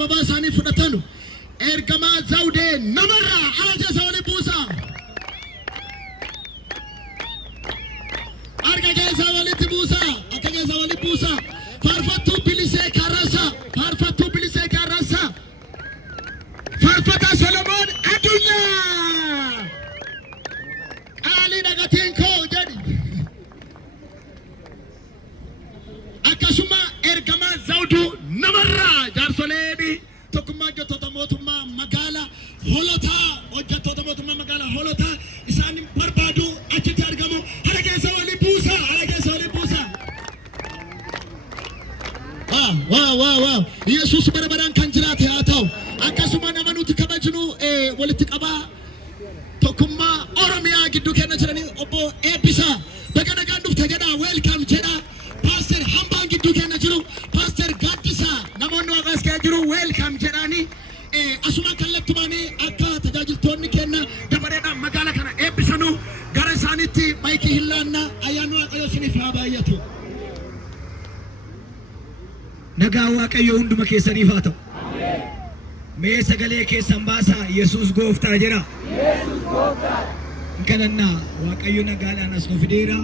ababa isaanii fudhatanu ergamaa zawdee namarraa alaja isa wali buusa arga keessa walitti buusa akka keessa wali buusa faarfattuu bilisee karasa faarfattuu bilisee karasa faarfata Solomoon addunyaa qaalii dhagatiin koo jedhi akkasuma ergamaa zawduu namarraa jaarsoleedhi tokkummaa hojjettoota mootummaa magaalaa holotaa hojjettoota mootummaa magaalaa holotaa isaan barbaadu achitti argamu hala keessa wali buusa hala keessa wali buusa wow Yesuus barabaraan kan jiraate haa ta'u akkasuma nama nuti kabajnu walitti qabaa tokkummaa Oromiyaa gidduu keenya jiranii obbo Eebbisaa baga nagaan dhufte jedha welcome jedha Pastor Hambaan gidduu keenya jiru Pastor Gaaddisaa namoonni waaqas keessa jiru welcome jedhani asuma kallattumaanii akka tajaajiltoonni keenya dabareedhaan magaalaa kana eebbisanu gara isaaniitti maayikii hillaannaa ayyaana Waaqayyoo isiniif haa baay'atu. Nagaa Waaqayyoo hunduma keessaniif haa ta'u. Mee sagalee keessan baasaa Yesuus gooftaa jedha. Yesuus gooftaa. Kanannaa Waaqayyo nagaadhaan as nu fideera.